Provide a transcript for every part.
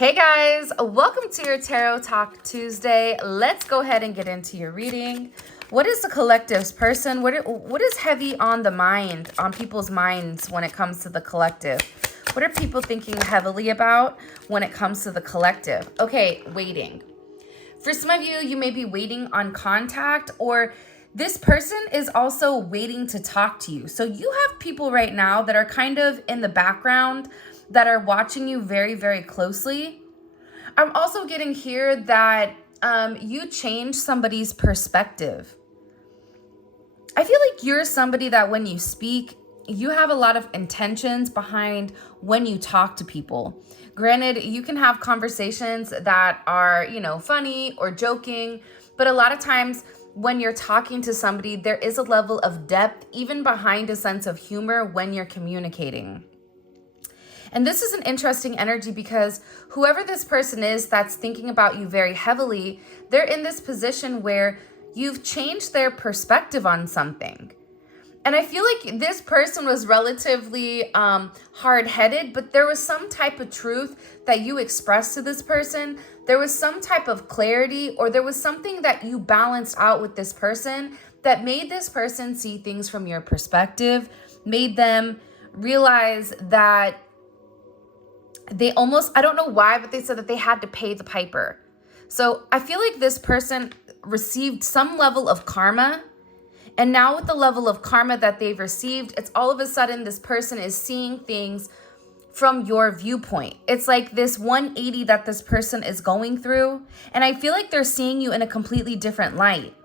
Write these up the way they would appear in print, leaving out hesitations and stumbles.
Hey guys, welcome to your Tarot Talk Tuesday. Let's go ahead and get into your reading. What is the collective's person? What is heavy on the mind, on people's minds when it comes to the collective? What are people thinking heavily about when it comes to the collective? Okay, waiting. For some of you, you may be waiting on contact, or this person is also waiting to talk to you. So you have people right now that are kind of in the background that are watching you very, very closely. I'm also getting here that you change somebody's perspective. I feel like you're somebody that when you speak, you have a lot of intentions behind when you talk to people. Granted, you can have conversations that are, funny or joking, but a lot of times when you're talking to somebody, there is a level of depth, even behind a sense of humor when you're communicating. And this is an interesting energy because whoever this person is that's thinking about you very heavily, they're in this position where you've changed their perspective on something. And I feel like this person was relatively hard-headed, but there was some type of truth that you expressed to this person. There was some type of clarity, or there was something that you balanced out with this person that made this person see things from your perspective, made them realize that they almost, I don't know why, but they said that they had to pay the piper. So I feel like this person received some level of karma. And now with the level of karma that they've received, it's all of a sudden this person is seeing things from your viewpoint. It's like this 180 that this person is going through. And I feel like they're seeing you in a completely different light.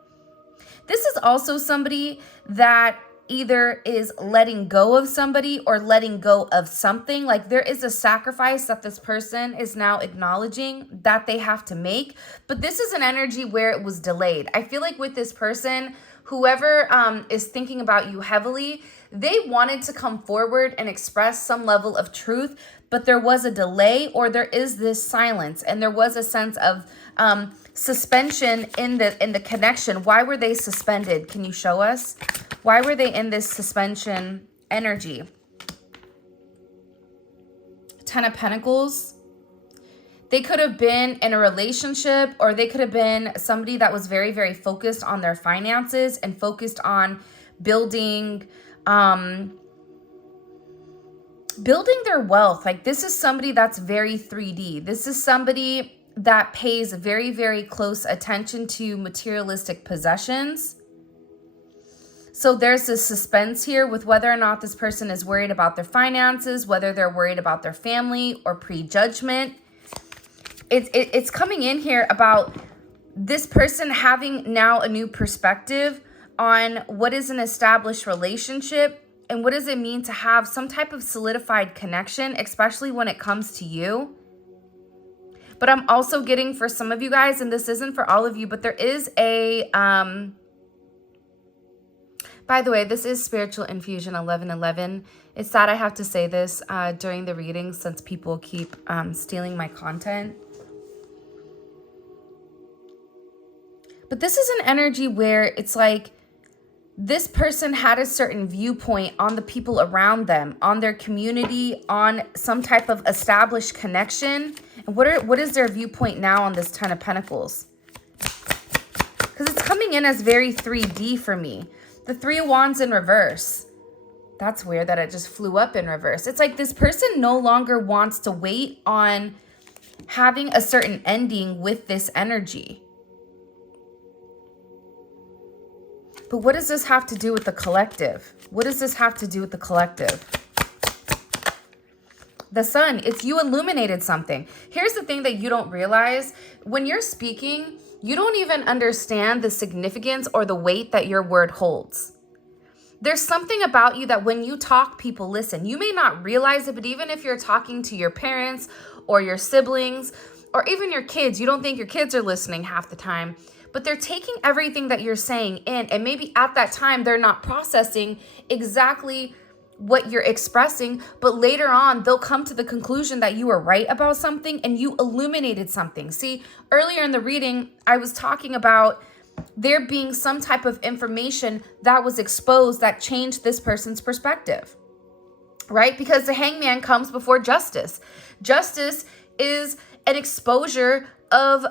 This is also somebody that either is letting go of somebody or letting go of something. Like there is a sacrifice that this person is now acknowledging that they have to make. But this is an energy where it was delayed. I feel like with this person, whoever is thinking about you heavily, they wanted to come forward and express some level of truth, but there was a delay, or there is this silence, and there was a sense of suspension in the connection. Why were they suspended? Can you show us? Why were they in this suspension energy? 10 of Pentacles. They could have been in a relationship, or they could have been somebody that was very, very focused on their finances and focused on building their wealth. Like this is somebody that's very 3D. This is somebody that pays very, very close attention to materialistic possessions. So there's this suspense here with whether or not this person is worried about their finances, whether they're worried about their family or prejudgment. It's coming in here about this person having now a new perspective on what is an established relationship and what does it mean to have some type of solidified connection, especially when it comes to you. But I'm also getting for some of you guys, and this isn't for all of you, but there is a, by the way, this is Spiritual Infusion 1111. It's sad I have to say this during the reading since people keep stealing my content. But this is an energy where it's like this person had a certain viewpoint on the people around them, on their community, on some type of established connection. And what is their viewpoint now on this 10 of Pentacles? Because it's coming in as very 3D for me. The 3 of Wands in reverse. That's weird that it just flew up in reverse. It's like this person no longer wants to wait on having a certain ending with this energy. But what does this have to do with the collective? What does this have to do with the collective? The Sun, it's you illuminated something. Here's the thing that you don't realize. When you're speaking, you don't even understand the significance or the weight that your word holds. There's something about you that when you talk, people listen. You may not realize it, but even if you're talking to your parents or your siblings or even your kids, you don't think your kids are listening half the time. But they're taking everything that you're saying in, and maybe at that time they're not processing exactly what you're expressing, but later on they'll come to the conclusion that you were right about something and you illuminated something. See, earlier in the reading, I was talking about there being some type of information that was exposed that changed this person's perspective, right? Because the Hangman comes before justice. Justice is an exposure of,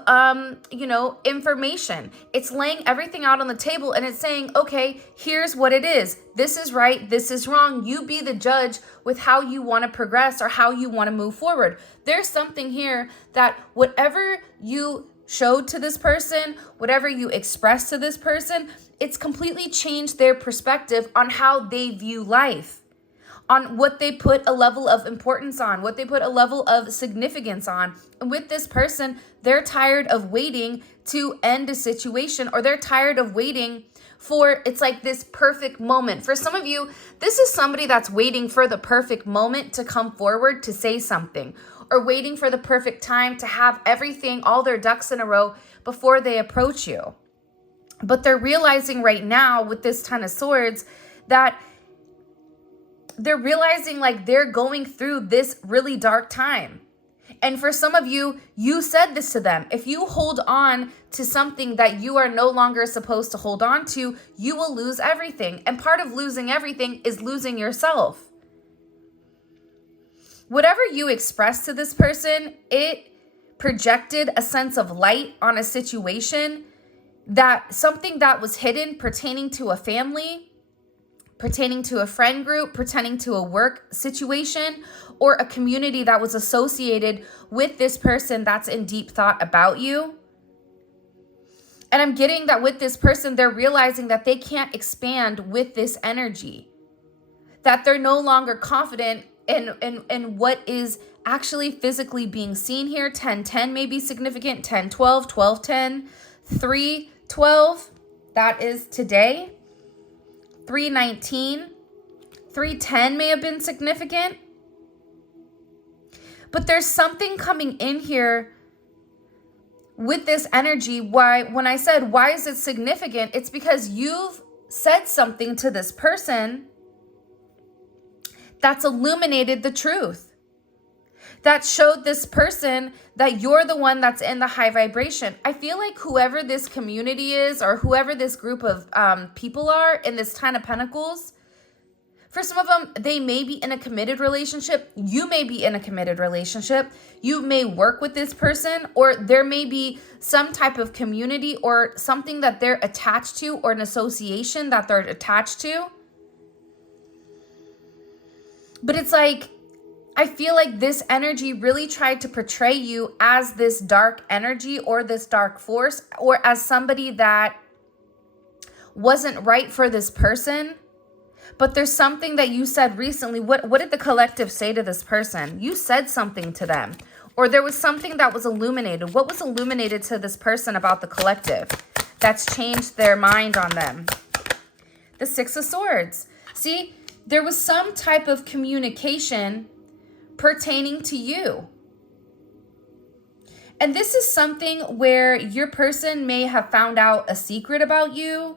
information. It's laying everything out on the table and it's saying, okay, here's what it is. This is right. This is wrong. You be the judge with how you want to progress or how you want to move forward. There's something here that whatever you showed to this person, whatever you expressed to this person, it's completely changed their perspective on how they view life, on what they put a level of importance on, what they put a level of significance on. And with this person, they're tired of waiting to end a situation, or they're tired of waiting for, it's like this perfect moment. For some of you, this is somebody that's waiting for the perfect moment to come forward to say something, or waiting for the perfect time to have everything, all their ducks in a row before they approach you. But they're realizing right now with this Ten of Swords that they're realizing like they're going through this really dark time. And for some of you, you said this to them. If you hold on to something that you are no longer supposed to hold on to, you will lose everything. And part of losing everything is losing yourself. Whatever you expressed to this person, it projected a sense of light on a situation, that something that was hidden pertaining to a family, pertaining to a friend group, pertaining to a work situation, or a community that was associated with this person that's in deep thought about you. And I'm getting that with this person, they're realizing that they can't expand with this energy, that they're no longer confident in what is actually physically being seen here. 10-10 may be significant, 10-12, 12-10, 3-12, that is today. 3-19, 3-10 may have been significant. But there's something coming in here with this energy. Why, when I said, why is it significant? It's because you've said something to this person that's illuminated the truth, that showed this person that you're the one that's in the high vibration. I feel like whoever this community is, or whoever this group of people are in this Ten of Pentacles, for some of them, they may be in a committed relationship. You may be in a committed relationship. You may work with this person, or there may be some type of community or something that they're attached to, or an association that they're attached to. But it's like, I feel like this energy really tried to portray you as this dark energy, or this dark force, or as somebody that wasn't right for this person. But there's something that you said recently. What did the collective say to this person? You said something to them, or there was something that was illuminated. What was illuminated to this person about the collective that's changed their mind on them? The Six of Swords. See, there was some type of communication pertaining to you. And this is something where your person may have found out a secret about you,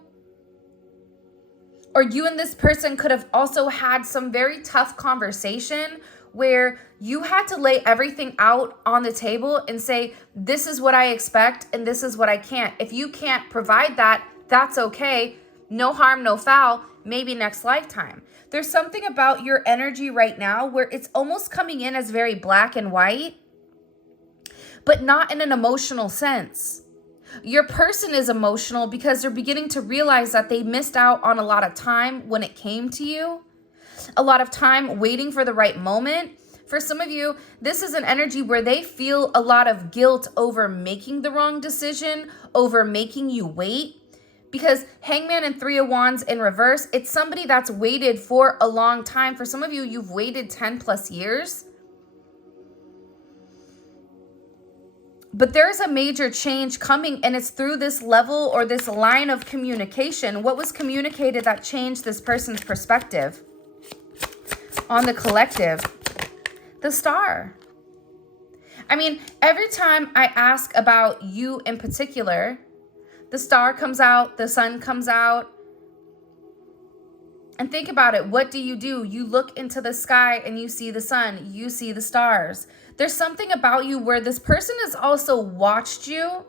or you and this person could have also had some very tough conversation where you had to lay everything out on the table and say, this is what I expect and this is what I can't. If you can't provide that, that's okay. No harm, no foul. Maybe next lifetime. There's something about your energy right now where it's almost coming in as very black and white, but not in an emotional sense. Your person is emotional because they're beginning to realize that they missed out on a lot of time when it came to you, a lot of time waiting for the right moment. For some of you, this is an energy where they feel a lot of guilt over making the wrong decision, over making you wait. Because Hangman and Three of Wands in reverse, it's somebody that's waited for a long time. For some of you, you've waited 10 plus years. But there's a major change coming, and it's through this level or this line of communication. What was communicated that changed this person's perspective on the collective? The Star. I mean, every time I ask about you in particular, the Star comes out, the Sun comes out. And think about it. What do? You look into the sky and you see the sun, you see the stars. There's something about you where this person has also watched you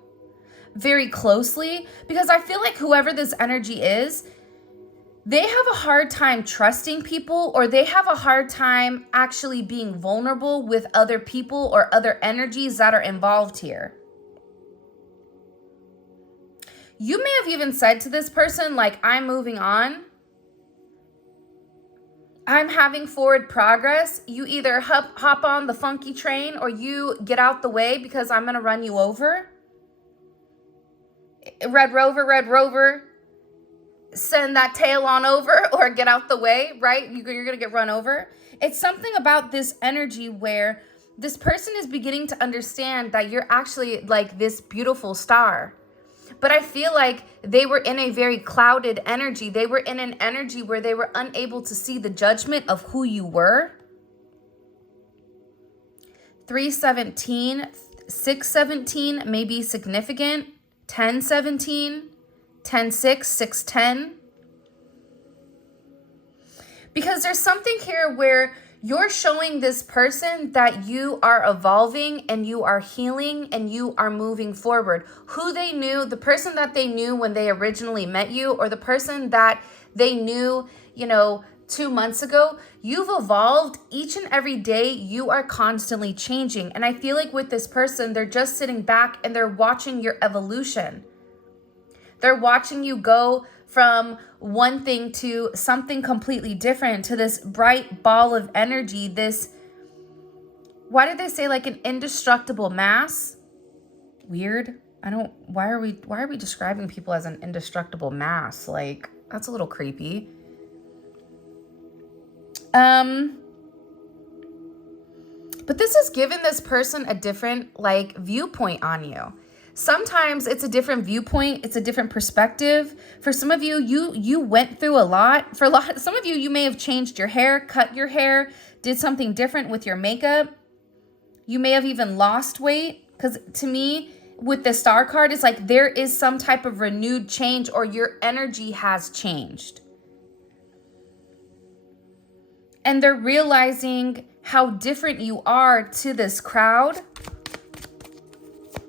very closely, because I feel like whoever this energy is, they have a hard time trusting people, or they have a hard time actually being vulnerable with other people or other energies that are involved here. You may have even said to this person, like, I'm moving on. I'm having forward progress. You either hop on the funky train or you get out the way because I'm going to run you over. Red Rover, send that tail on over or get out the way, right? You're going to get run over. It's something about this energy where this person is beginning to understand that you're actually like this beautiful star. But I feel like they were in a very clouded energy. They were in an energy where they were unable to see the judgment of who you were. 317, 617 may be significant. 1017, 10-6, 6-10. Because there's something here where you're showing this person that you are evolving and you are healing and you are moving forward. Who they knew, the person that they knew when they originally met you, or the person that they knew, 2 months ago, you've evolved each and every day. You are constantly changing. And I feel like with this person, they're just sitting back and they're watching your evolution. They're watching you go from one thing to something completely different, to this bright ball of energy, this, why did they say like an indestructible mass? Weird. Why are we describing people as an indestructible mass? Like, that's a little creepy. But this has given this person a different viewpoint on you. Sometimes it's a different viewpoint. It's a different perspective. For some of you, you went through a lot. Some of you, you may have changed your hair, cut your hair, did something different with your makeup. You may have even lost weight. Because to me, with the star card, it's like there is some type of renewed change, or your energy has changed. And they're realizing how different you are to this crowd.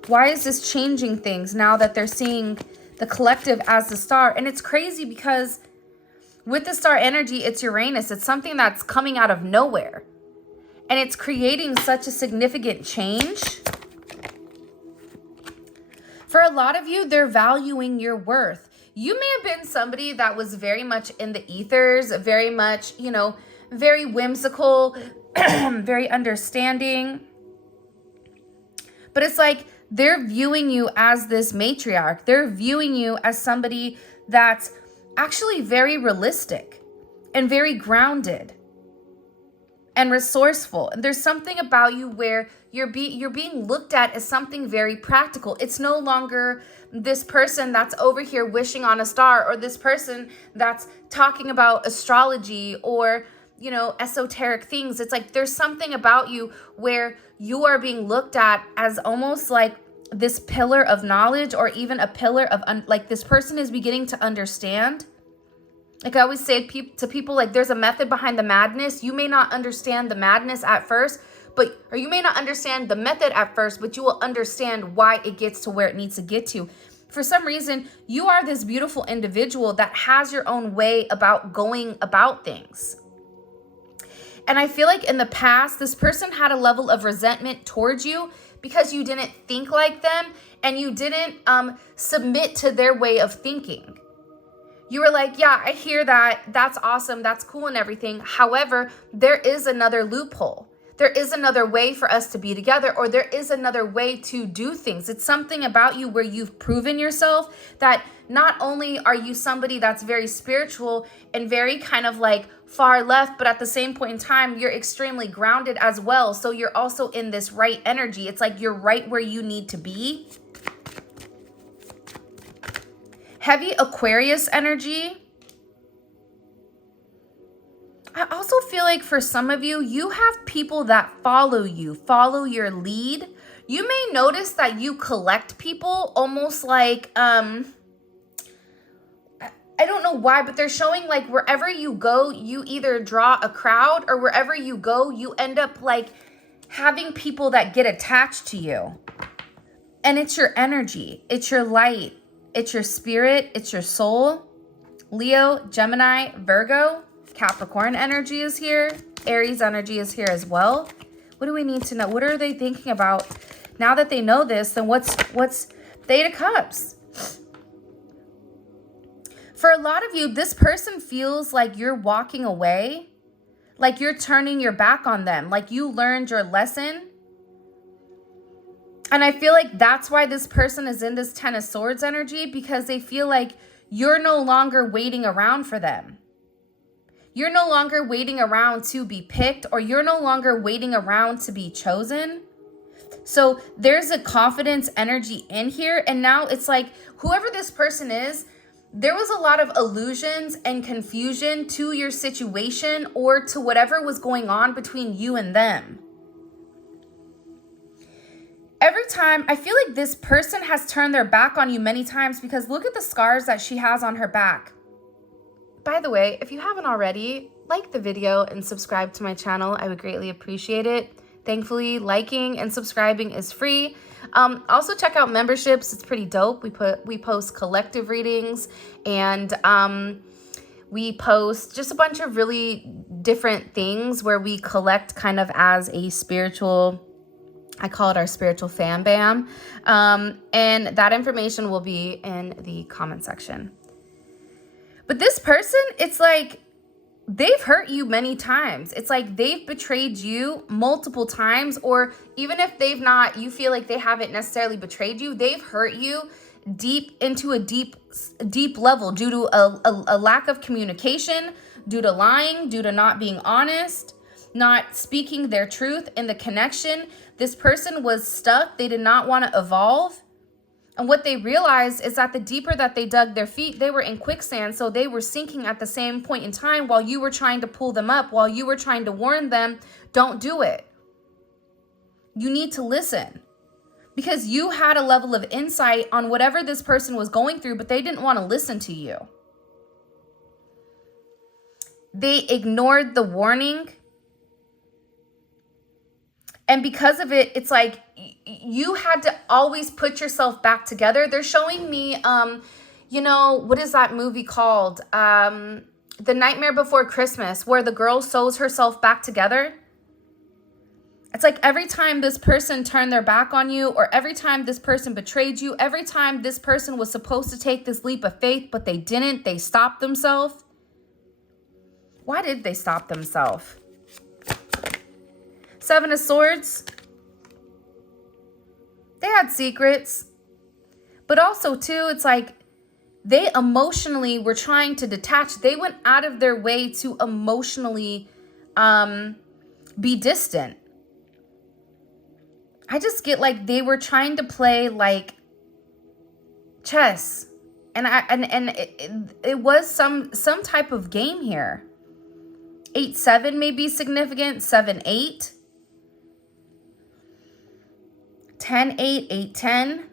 Why is this changing things now that they're seeing the collective as the star? And it's crazy because with the star energy, it's Uranus. It's something that's coming out of nowhere. And it's creating such a significant change. For a lot of you, they're valuing your worth. You may have been somebody that was very much in the ethers, very much, very whimsical, very understanding. But it's like they're viewing you as this matriarch. They're viewing you as somebody that's actually very realistic and very grounded and resourceful. And there's something about you where you're being looked at as something very practical. It's no longer this person that's over here wishing on a star, or this person that's talking about astrology or esoteric things. It's like there's something about you where you are being looked at as almost like this pillar of knowledge, or even a pillar of this person is beginning to understand. Like I always say to people, like there's a method behind the madness. You may not understand the madness at first, or you may not understand the method at first, but you will understand why it gets to where it needs to get to. For some reason, you are this beautiful individual that has your own way about going about things. And I feel like in the past, this person had a level of resentment towards you because you didn't think like them and you didn't submit to their way of thinking. You were like, yeah, I hear that. That's awesome. That's cool and everything. However, there is another loophole. There is another way for us to be together, or there is another way to do things. It's something about you where you've proven yourself that not only are you somebody that's very spiritual and very kind of like far left, but at the same point in time, you're extremely grounded as well. So you're also in this right energy. It's like you're right where you need to be. Heavy Aquarius energy. I also feel like for some of you, you have people that follow you, follow your lead. You may notice that you collect people almost like, I don't know why, but they're showing like wherever you go, you either draw a crowd, or wherever you go, you end up like having people that get attached to you. And it's your energy, it's your light, it's your spirit, it's your soul. Leo, Gemini, Virgo, Capricorn energy is here. Aries energy is here as well. What do we need to know? What are they thinking about? Now that they know this, then what's Eight of Cups? For a lot of you, this person feels like you're walking away, like you're turning your back on them, like you learned your lesson. And I feel like that's why this person is in this Ten of Swords energy, because they feel like you're no longer waiting around for them. You're no longer waiting around to be picked, or you're no longer waiting around to be chosen. So there's a confidence energy in here. And now it's like whoever this person is, there was a lot of illusions and confusion to your situation or to whatever was going on between you and them. Every time, I feel like this person has turned their back on you many times, because look at the scars that she has on her back. By the way, if you haven't already, like the video and subscribe to my channel. I would greatly appreciate it. Thankfully, liking and subscribing is free. Also check out memberships. It's pretty dope. We post collective readings, and we post just a bunch of really different things where we collect kind of as a spiritual, I call it our spiritual fam bam. And that information will be in the comment section. But this person, it's like they've hurt you many times. It's like they've betrayed you multiple times, or even if they've not, you feel like they haven't necessarily betrayed you, they've hurt you deep into a deep level due to a lack of communication, due to lying, due to not being honest, not speaking their truth in the connection. This person was stuck. They did not want to evolve. And what they realized is that the deeper that they dug their feet, they were in quicksand. So they were sinking at the same point in time while you were trying to pull them up, while you were trying to warn them, don't do it. You need to listen, because you had a level of insight on whatever this person was going through, but they didn't want to listen to you. They ignored the warning. And because of it, it's like you had to always put yourself back together. They're showing me, you know, what is that movie called? The Nightmare Before Christmas, where the girl sews herself back together. It's like every time this person turned their back on you, or every time this person betrayed you, every time this person was supposed to take this leap of faith, but they didn't, they stopped themselves. Why did they stop themselves? Seven of Swords. They had secrets. But also, too, it's like they emotionally were trying to detach. They went out of their way to emotionally be distant. I just get like they were trying to play like chess. And it was some type of game here. 8-7 may be significant. 7-8. 10-8, 8-10.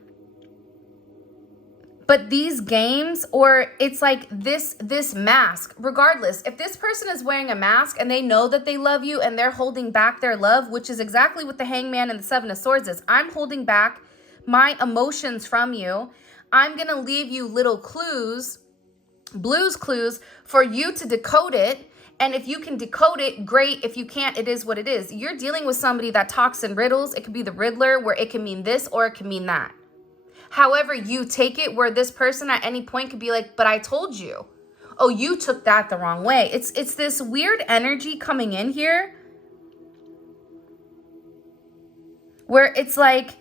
But these games, or it's like this mask, regardless, if this person is wearing a mask and they know that they love you and they're holding back their love, which is exactly what the Hangman and the Seven of Swords is. I'm holding back my emotions from you. I'm going to leave you little clues, blues clues, for you to decode it. And if you can decode it, great. If you can't, it is what it is. You're dealing with somebody that talks in riddles. It could be the Riddler, where it can mean this or it can mean that. However you take it, where this person at any point could be like, but I told you. Oh, you took that the wrong way. It's this weird energy coming in here, where it's like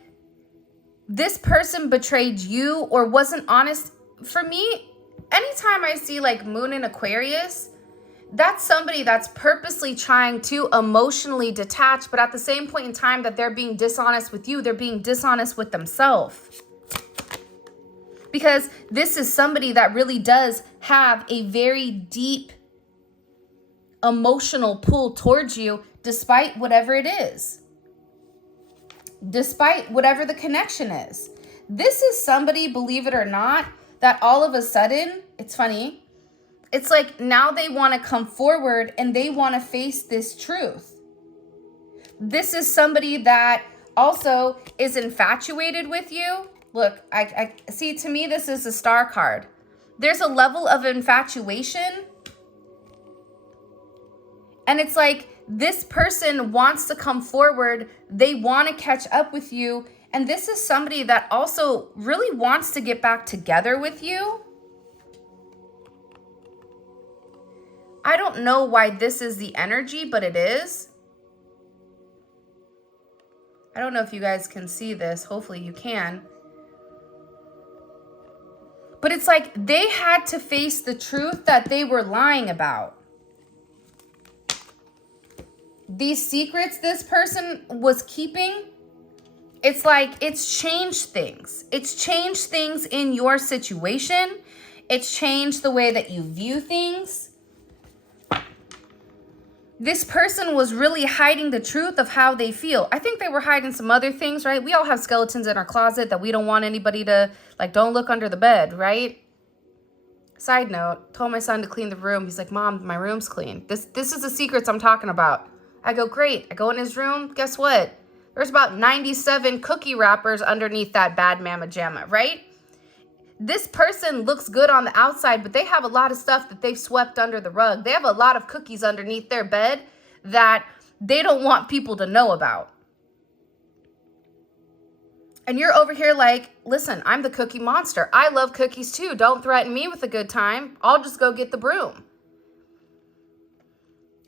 this person betrayed you or wasn't honest. For me, anytime I see like Moon in Aquarius, that's somebody that's purposely trying to emotionally detach, but at the same point in time that they're being dishonest with you, they're being dishonest with themselves. Because this is somebody that really does have a very deep emotional pull towards you, despite whatever it is. Despite whatever the connection is. This is somebody, believe it or not, that all of a sudden, it's funny, it's like now they want to come forward and they want to face this truth. This is somebody that also is infatuated with you. Look, I see, to me, this is a star card. There's a level of infatuation. And it's like this person wants to come forward. They want to catch up with you. And this is somebody that also really wants to get back together with you. I don't know why this is the energy, but it is. I don't know if you guys can see this. Hopefully you can. But it's like they had to face the truth that they were lying about. These secrets this person was keeping, it's like it's changed things. It's changed things in your situation. It's changed the way that you view things. This person was really hiding the truth of how they feel. I think they were hiding some other things, right? We all have skeletons in our closet that we don't want anybody to, like, don't look under the bed, right? Side note, told my son to clean the room. He's like, Mom, my room's clean. This is the secrets I'm talking about. I go, great. I go in his room. Guess what? There's about 97 cookie wrappers underneath that bad mama jamma, right? This person looks good on the outside, but they have a lot of stuff that they've swept under the rug. They have a lot of cookies underneath their bed that they don't want people to know about. And you're over here like, listen, I'm the cookie monster. I love cookies too. Don't threaten me with a good time. I'll just go get the broom.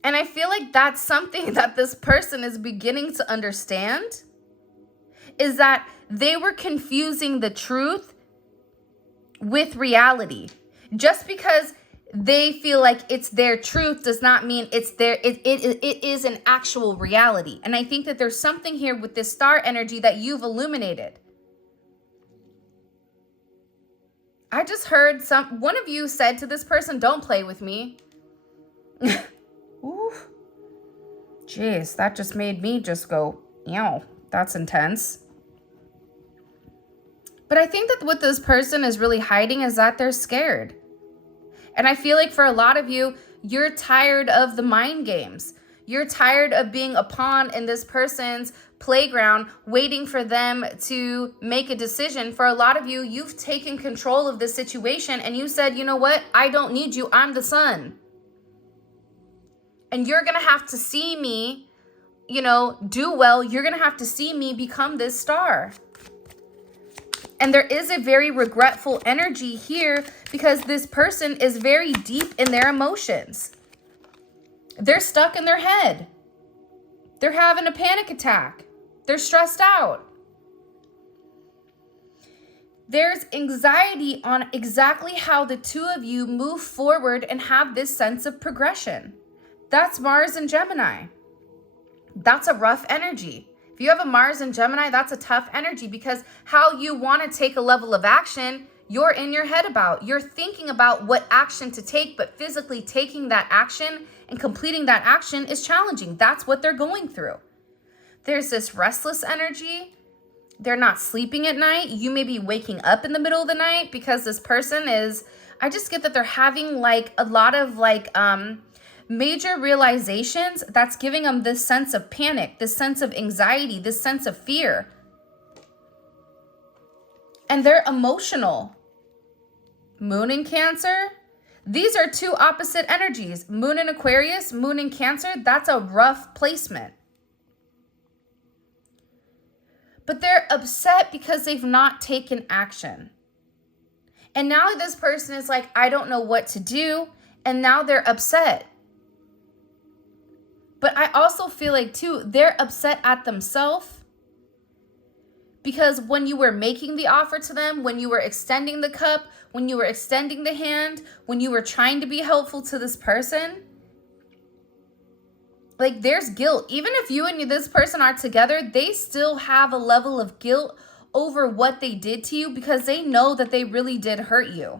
And I feel like that's something that this person is beginning to understand, is that they were confusing the truth with reality. Just because they feel like it's their truth does not mean it's their, it is an actual reality. And I think that there's something here with this star energy that you've illuminated. I just heard one of you said to this person, don't play with me. Ooh. Jeez, that just made me just go, ew, that's intense. But I think that what this person is really hiding is that they're scared. And I feel like for a lot of you, you're tired of the mind games. You're tired of being a pawn in this person's playground, waiting for them to make a decision. For a lot of you, you've taken control of the situation and you said, you know what? I don't need you. I'm the sun. And you're going to have to see me, do well. You're going to have to see me become this star. And there is a very regretful energy here because this person is very deep in their emotions. They're stuck in their head. They're having a panic attack. They're stressed out. There's anxiety on exactly how the two of you move forward and have this sense of progression. That's Mars and Gemini. That's a rough energy. If you have a Mars and Gemini, that's a tough energy because how you want to take a level of action, you're in your head about. You're thinking about what action to take, but physically taking that action and completing that action is challenging. That's what they're going through. There's this restless energy. They're not sleeping at night. You may be waking up in the middle of the night because this person is, I just get that they're having like a lot of major realizations that's giving them this sense of panic, this sense of anxiety, this sense of fear. And they're emotional. Moon in Cancer. These are two opposite energies. Moon in Aquarius, Moon in Cancer. That's a rough placement. But they're upset because they've not taken action. And now this person is like, I don't know what to do. And now they're upset. But I also feel like, too, they're upset at themselves because when you were making the offer to them, when you were extending the cup, when you were extending the hand, when you were trying to be helpful to this person, like there's guilt. Even if you and this person are together, they still have a level of guilt over what they did to you because they know that they really did hurt you.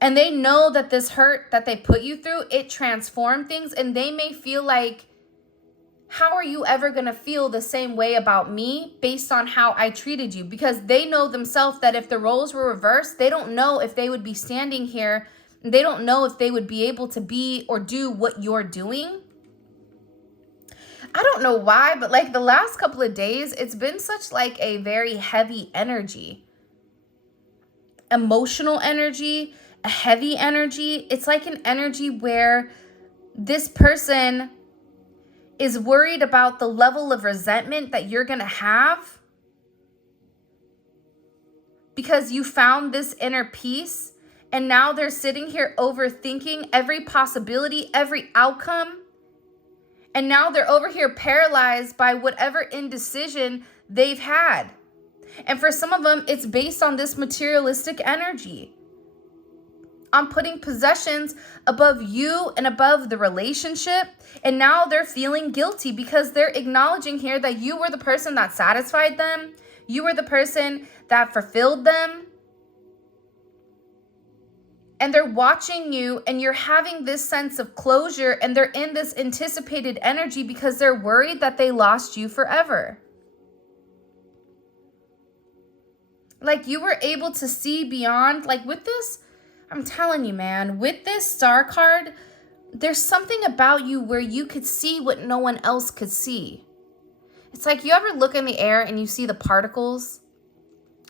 And they know that this hurt that they put you through, it transformed things. And they may feel like, how are you ever going to feel the same way about me based on how I treated you? Because they know themselves that if the roles were reversed, they don't know if they would be standing here. They don't know if they would be able to be or do what you're doing. I don't know why, but like the last couple of days, it's been such like a very heavy energy. emotional energy, a heavy energy. It's like an energy where this person is worried about the level of resentment that you're going to have because you found this inner peace, and now they're sitting here overthinking every possibility, every outcome. And now they're over here paralyzed by whatever indecision they've had. And for some of them, it's based on this materialistic energy, on putting possessions above you and above the relationship. And now they're feeling guilty because they're acknowledging here that you were the person that satisfied them. You were the person that fulfilled them. And they're watching you, and you're having this sense of closure, and they're in this anticipated energy because they're worried that they lost you forever. Like, you were able to see beyond, like with this, I'm telling you, man, with this star card, there's something about you where you could see what no one else could see. It's like, you ever look in the air and you see the particles?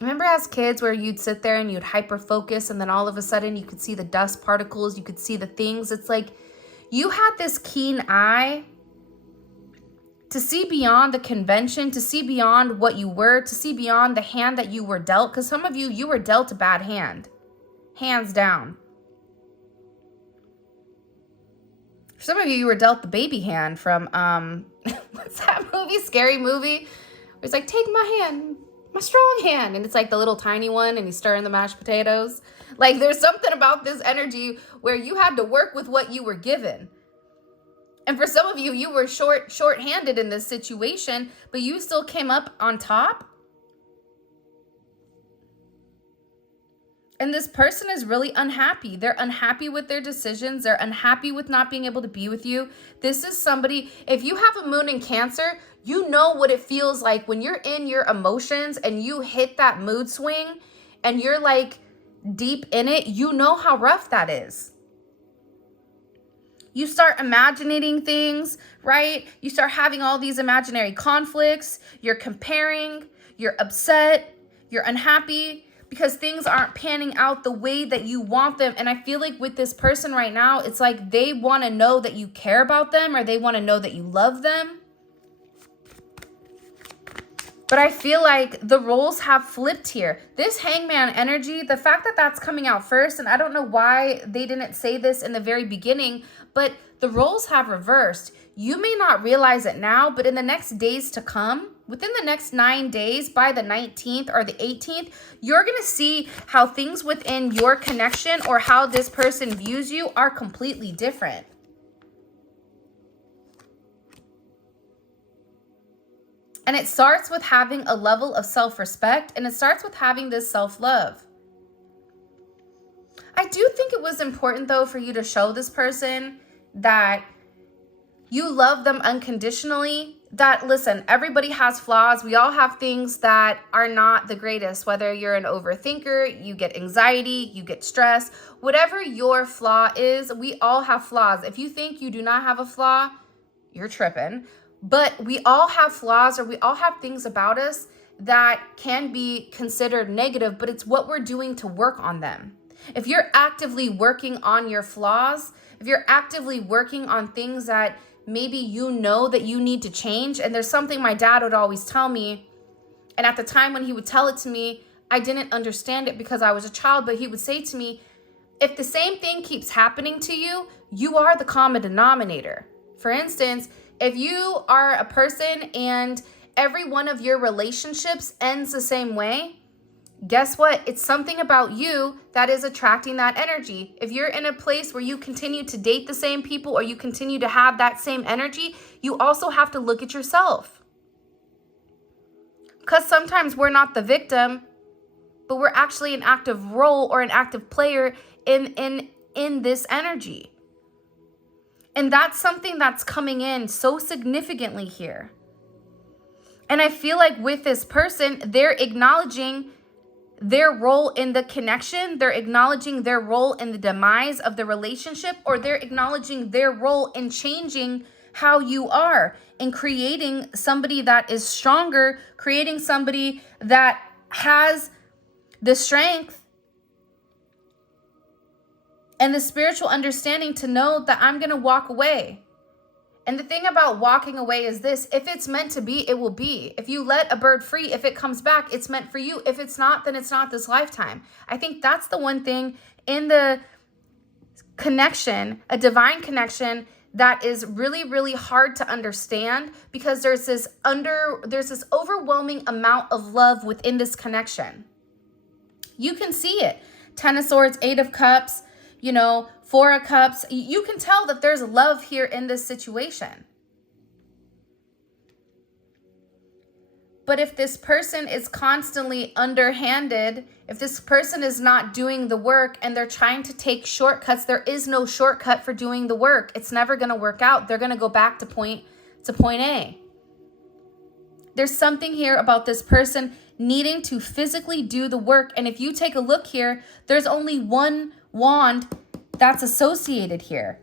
Remember as kids where you'd sit there and you'd hyper focus, and then all of a sudden you could see the dust particles, you could see the things. It's like you had this keen eye to see beyond the convention, to see beyond what you were, to see beyond the hand that you were dealt. Because some of you, you were dealt a bad hand, hands down. For some of you, you were dealt the baby hand from, what's that movie? Scary movie. Where it's like, take my hand. My strong hand. And it's like the little tiny one, and he's stirring the mashed potatoes. Like, there's something about this energy where you had to work with what you were given. And for some of you, you were short-handed in this situation, but you still came up on top. And this person is really unhappy. They're unhappy with their decisions. They're unhappy with not being able to be with you. This is somebody, if you have a moon in Cancer, you know what it feels like when you're in your emotions and you hit that mood swing and you're like deep in it. You know how rough that is. You start imagining things, right? You start having all these imaginary conflicts. You're comparing, you're upset, you're unhappy because things aren't panning out the way that you want them. And I feel like with this person right now, it's like they want to know that you care about them, or they want to know that you love them. But I feel like the roles have flipped here. This hangman energy, the fact that that's coming out first, and I don't know why they didn't say this in the very beginning, but the roles have reversed. You may not realize it now, but in the next days to come, within the next 9 days, by the 19th or the 18th, you're going to see how things within your connection or how this person views you are completely different. And it starts with having a level of self-respect, and it starts with having this self-love. I do think it was important, though, for you to show this person that you love them unconditionally. That, listen, everybody has flaws. We all have things that are not the greatest, whether you're an overthinker, you get anxiety, you get stress, whatever your flaw is, we all have flaws. If you think you do not have a flaw, you're tripping. But we all have flaws, or we all have things about us that can be considered negative, but it's what we're doing to work on them. If you're actively working on your flaws, if you're actively working on things that maybe you know that you need to change, and there's something my dad would always tell me, and at the time when he would tell it to me, I didn't understand it because I was a child, but he would say to me, if the same thing keeps happening to you, you are the common denominator. For instance, if you are a person and every one of your relationships ends the same way, guess what? It's something about you that is attracting that energy. If you're in a place where you continue to date the same people, or you continue to have that same energy, you also have to look at yourself. Because sometimes we're not the victim, but we're actually an active role or an active player in this energy. And that's something that's coming in so significantly here. And I feel like with this person, they're acknowledging their role in the connection. They're acknowledging their role in the demise of the relationship, or they're acknowledging their role in changing how you are, in creating somebody that is stronger, creating somebody that has the strength and the spiritual understanding to know that I'm going to walk away. And the thing about walking away is this: if it's meant to be, it will be. If you let a bird free, if it comes back, it's meant for you. If it's not, then it's not this lifetime. I think that's the one thing in the connection, a divine connection, that is really, really hard to understand, because there's this overwhelming amount of love within this connection. You can see it. 10 of Swords, 8 of Cups, 4 of Cups. You can tell that there's love here in this situation. But if this person is constantly underhanded, if this person is not doing the work and they're trying to take shortcuts, there is no shortcut for doing the work. It's never going to work out. They're going to go back to point A. There's something here about this person needing to physically do the work. And if you take a look here, there's only one wand that's associated here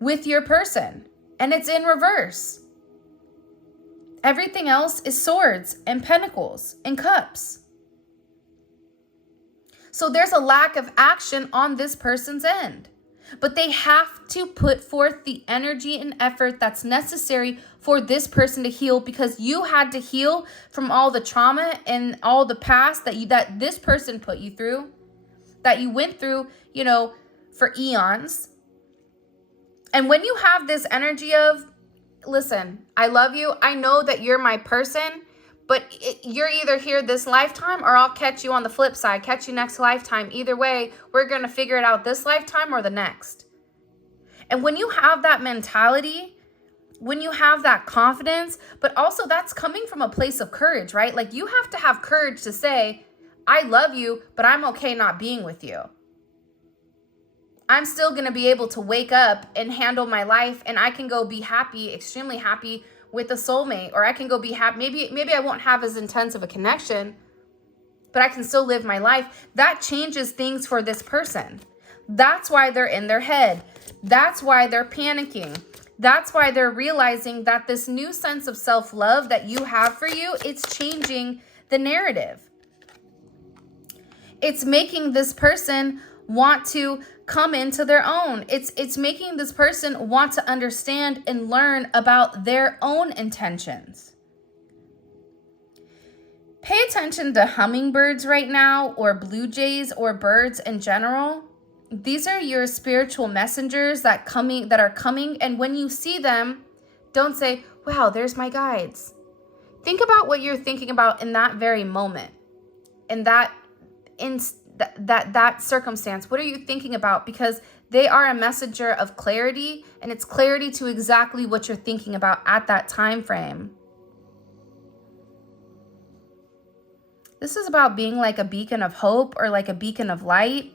with your person, and it's in reverse. Everything else is swords and pentacles and cups. So there's a lack of action on this person's end. But they have to put forth the energy and effort that's necessary for this person to heal, because you had to heal from all the trauma and all the past that this person put you through, that you went through, for eons. And when you have this energy of, listen, I love you, I know that you're my person, but you're either here this lifetime or I'll catch you on the flip side, catch you next lifetime. Either way, we're going to figure it out this lifetime or the next. And when you have that mentality, when you have that confidence, but also that's coming from a place of courage, right? Like, you have to have courage to say, I love you, but I'm okay not being with you. I'm still going to be able to wake up and handle my life, and I can go be happy, extremely happy with a soulmate, or I can go be happy. Maybe I won't have as intense of a connection, but I can still live my life. That changes things for this person. That's why they're in their head. That's why they're panicking. That's why they're realizing that this new sense of self-love that you have for you, it's changing the narrative. It's making this person want to come into their own. It's making this person want to understand and learn about their own intentions. Pay attention to hummingbirds right now, or blue jays, or birds in general. These are your spiritual messengers that are coming, and when you see them, don't say, wow, there's my guides. Think about what you're thinking about in that very moment, in that circumstance. What are you thinking about? Because they are a messenger of clarity, and it's clarity to exactly what you're thinking about at that time frame. This is about being like a beacon of hope, or like a beacon of light.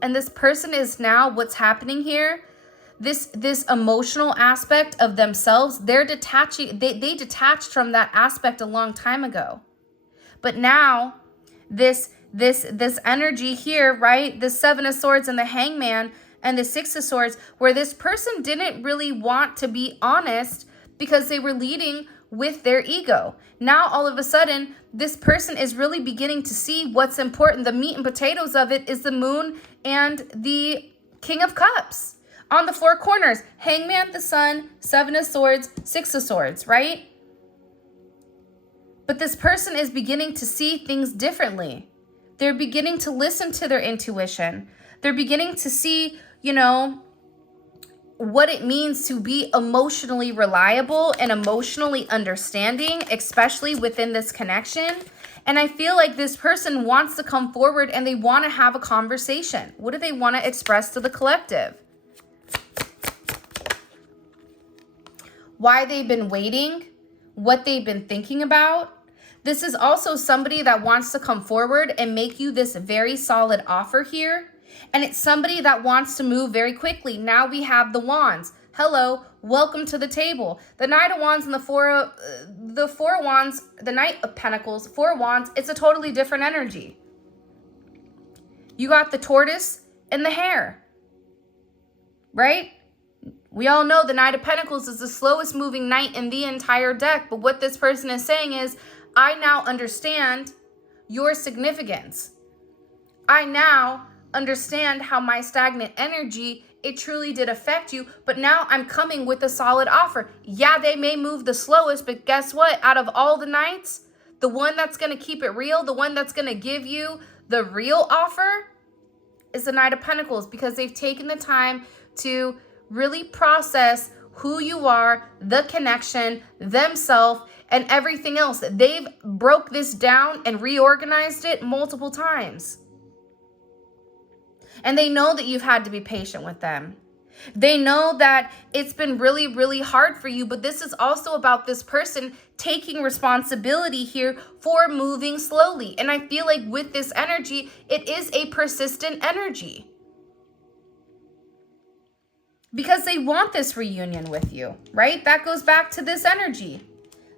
And this person is now, what's happening here, this emotional aspect of themselves, they're detaching. They detached from that aspect a long time ago. But now this energy here, right? The 7 of Swords and the Hangman and the 6 of Swords, where this person didn't really want to be honest because they were leading with their ego. Now, all of a sudden, this person is really beginning to see what's important. The meat and potatoes of it is the Moon and the King of Cups. On the 4 corners, Hangman, the Sun, 7 of Swords, 6 of Swords, right? But this person is beginning to see things differently. They're beginning to listen to their intuition. They're beginning to see, what it means to be emotionally reliable and emotionally understanding, especially within this connection. And I feel like this person wants to come forward and they want to have a conversation. What do they want to express to the collective? Why they've been waiting, what they've been thinking about. This is also somebody that wants to come forward and make you this very solid offer here. And it's somebody that wants to move very quickly. Now we have the Wands. Hello, welcome to the table. The Knight of Wands and the Four Wands, the Knight of Pentacles, 4 Wands, it's a totally different energy. You got the Tortoise and the Hare, right? We all know the Knight of Pentacles is the slowest moving knight in the entire deck. But what this person is saying is, I now understand your significance. I now understand how my stagnant energy, it truly did affect you, but now I'm coming with a solid offer. Yeah, they may move the slowest, but guess what? Out of all the nights, the one that's going to keep it real, the one that's going to give you the real offer is the Knight of Pentacles, because they've taken the time to really process who you are, the connection, themselves, and everything else. They've broke this down and reorganized it multiple times. And they know that you've had to be patient with them. They know that it's been really, really hard for you, but this is also about this person taking responsibility here for moving slowly. And I feel like with this energy, it is a persistent energy, because they want this reunion with you, right? That goes back to this energy.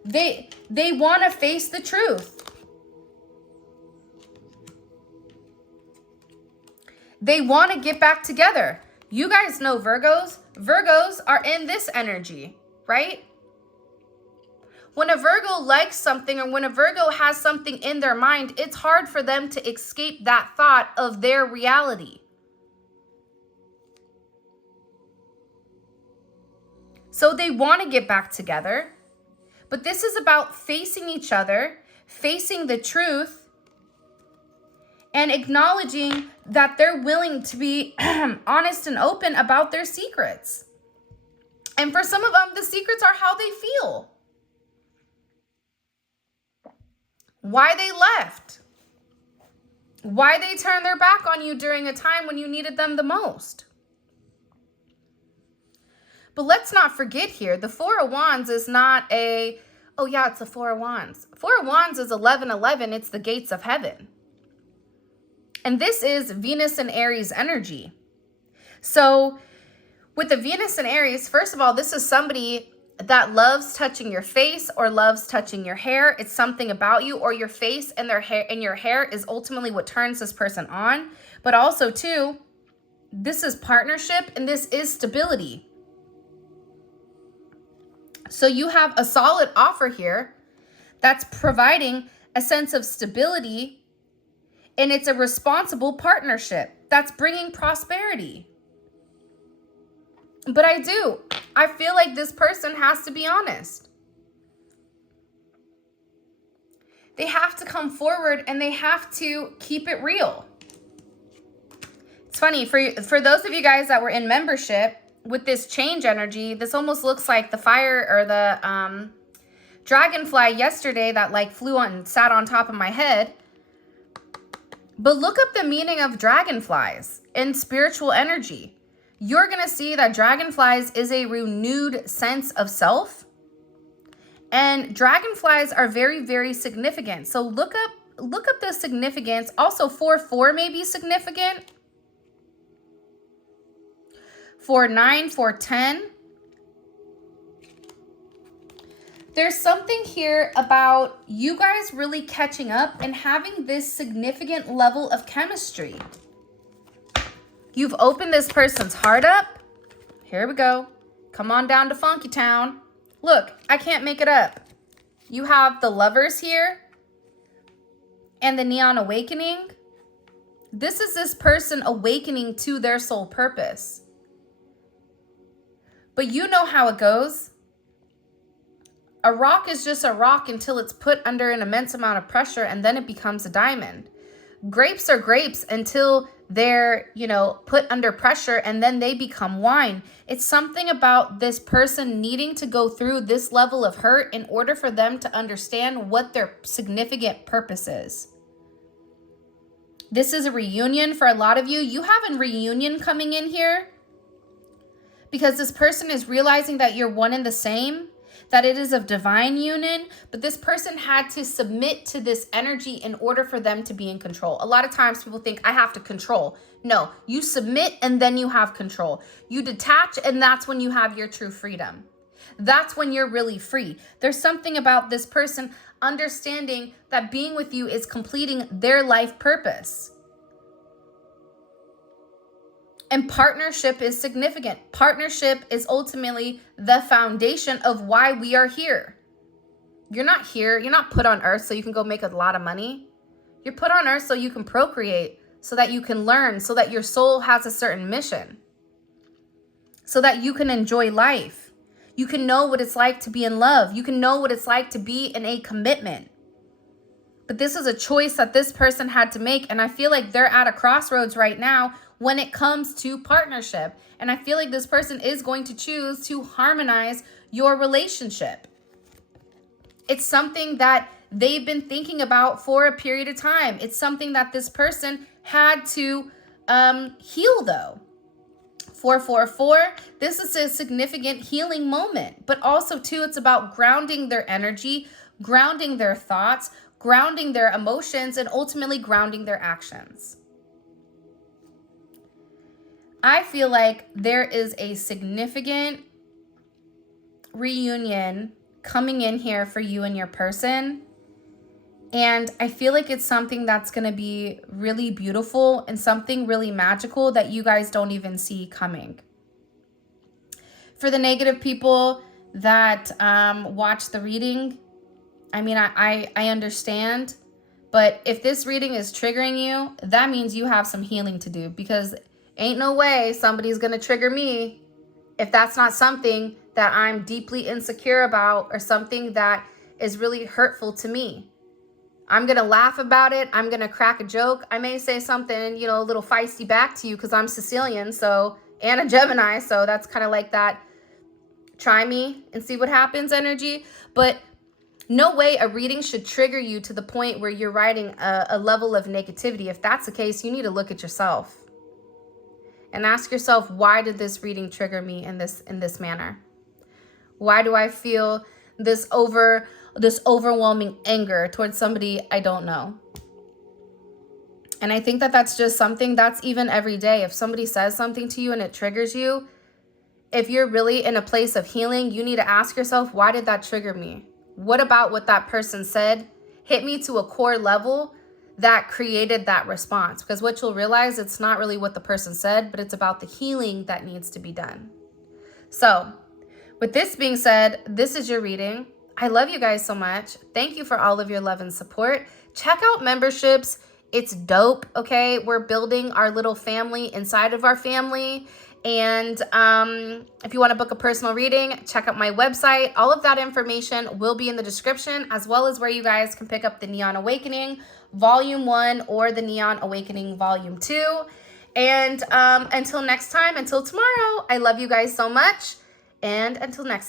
They want to face the truth. They want to get back together. You guys know Virgos. Virgos are in this energy, right? When a Virgo likes something, or when a Virgo has something in their mind, it's hard for them to escape that thought of their reality. So they want to get back together. But this is about facing each other, facing the truth, and acknowledging that they're willing to be honest and open about their secrets. And for some of them, the secrets are how they feel, why they left, why they turned their back on you during a time when you needed them the most. But let's not forget here, the Four of Wands is not a, oh yeah, it's the Four of Wands. Four of Wands is 1111. It's the gates of heaven. And this is Venus and Aries energy. So with the Venus and Aries, first of all, this is somebody that loves touching your face or loves touching your hair. It's something about you, or your face and their hair and your hair is ultimately what turns this person on. But also too, this is partnership and this is stability. So you have a solid offer here that's providing a sense of stability. And it's a responsible partnership that's bringing prosperity. But I feel like this person has to be honest. They have to come forward and they have to keep it real. It's funny, for those of you guys that were in membership with this change energy, this almost looks like the fire or the dragonfly yesterday that like flew on and sat on top of my head. But look up the meaning of dragonflies in spiritual energy. You're going to see that dragonflies is a renewed sense of self. And dragonflies are very, very significant. So look up the significance. Also, 4-4 may be significant. 4-9, 4-10. There's something here about you guys really catching up and having this significant level of chemistry. You've opened this person's heart up. Here we go. Come on down to Funky Town. Look, I can't make it up. You have the Lovers here and the Neon Awakening. This is this person awakening to their soul purpose. But you know how it goes. A rock is just a rock until it's put under an immense amount of pressure, and then it becomes a diamond. Grapes are grapes until they're, put under pressure, and then they become wine. It's something about this person needing to go through this level of hurt in order for them to understand what their significant purpose is. This is a reunion for a lot of you. You have a reunion coming in here because this person is realizing that you're one and the same, that it is of divine union, but this person had to submit to this energy in order for them to be in control. A lot of times people think, I have to control. No, you submit and then you have control. You detach and that's when you have your true freedom. That's when you're really free. There's something about this person understanding that being with you is completing their life purpose. And partnership is significant. Partnership is ultimately the foundation of why we are here. You're not put on earth so you can go make a lot of money. You're put on earth so you can procreate, so that you can learn, so that your soul has a certain mission, so that you can enjoy life. You can know what it's like to be in love. You can know what it's like to be in a commitment. But this is a choice that this person had to make. And I feel like they're at a crossroads right now when it comes to partnership. And I feel like this person is going to choose to harmonize your relationship. It's something that they've been thinking about for a period of time. It's something that this person had to heal though. 444, this is a significant healing moment, but also too, it's about grounding their energy, grounding their thoughts, grounding their emotions, and ultimately grounding their actions. I feel like there is a significant reunion coming in here for you and your person. And I feel like it's something that's going to be really beautiful and something really magical that you guys don't even see coming. For the negative people that watch the reading, I mean, I understand. But if this reading is triggering you, that means you have some healing to do, because ain't no way somebody's going to trigger me if that's not something that I'm deeply insecure about or something that is really hurtful to me. I'm going to laugh about it. I'm going to crack a joke. I may say something, you know, a little feisty back to you because I'm Sicilian, so, and a Gemini, so that's kind of like that try me and see what happens energy. But no way a reading should trigger you to the point where you're writing a level of negativity. If that's the case, you need to look at yourself and ask yourself, why did this reading trigger me in this manner? Why do I feel this overwhelming anger towards somebody I don't know? And I think that that's just something that's even every day. If somebody says something to you and it triggers you, if you're really in a place of healing, you need to ask yourself, why did that trigger me? What about what that person said hit me to a core level that created that response? Because what you'll realize, it's not really what the person said, but it's about the healing that needs to be done. So with this being said, this is your reading. I love you guys so much. Thank you for all of your love and support. Check out memberships. It's dope, okay? We're building our little family inside of our family. And if you want to book a personal reading, check out my website. All of that information will be in the description, as well as where you guys can pick up the Neon Awakening Volume 1 or the Neon Awakening Volume 2. And until next time, until tomorrow, I love you guys so much. And until next time.